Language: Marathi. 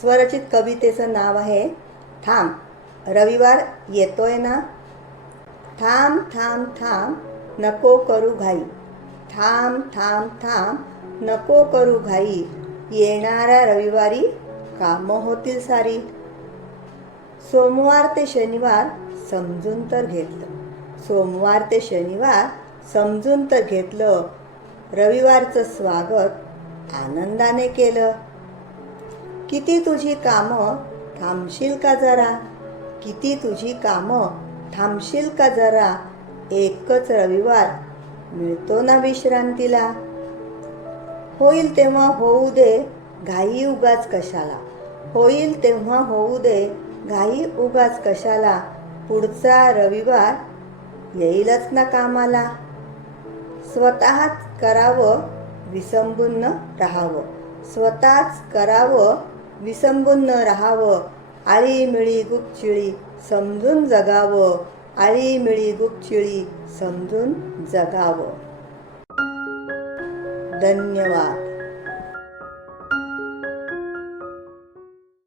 स्वरचित कवितेचं नाव आहे थांब रविवार येतोय ना? थांब थांब थांब नको करू घाई. थांब थांब थांब नको करू घाई. येणाऱ्या रविवारी कामं होतील सारी. सोमवार ते शनिवार समजून तर घेतलं. सोमवार ते शनिवार समजून तर घेतलं. रविवारचं स्वागत आनंदाने केलं. किती तुझी कामं थांबशील का जरा? किती तुझी कामं थांबशील का जरा? एकच रविवार मिळतो ना विश्रांतीला. होईल तेव्हा होऊ दे घाई उगाच कशाला. होईल तेव्हा होऊ दे घाई उगाच कशाला. पुढचा रविवार येईलच ना कामाला. स्वतःच करावं विसंबून राहावं. स्वतःच करावं विसंबून न राहावं. आळीमिळी गुपचिळी समजून जगावं. आळीमिळी गुपचिळी समजून जगावं. धन्यवाद.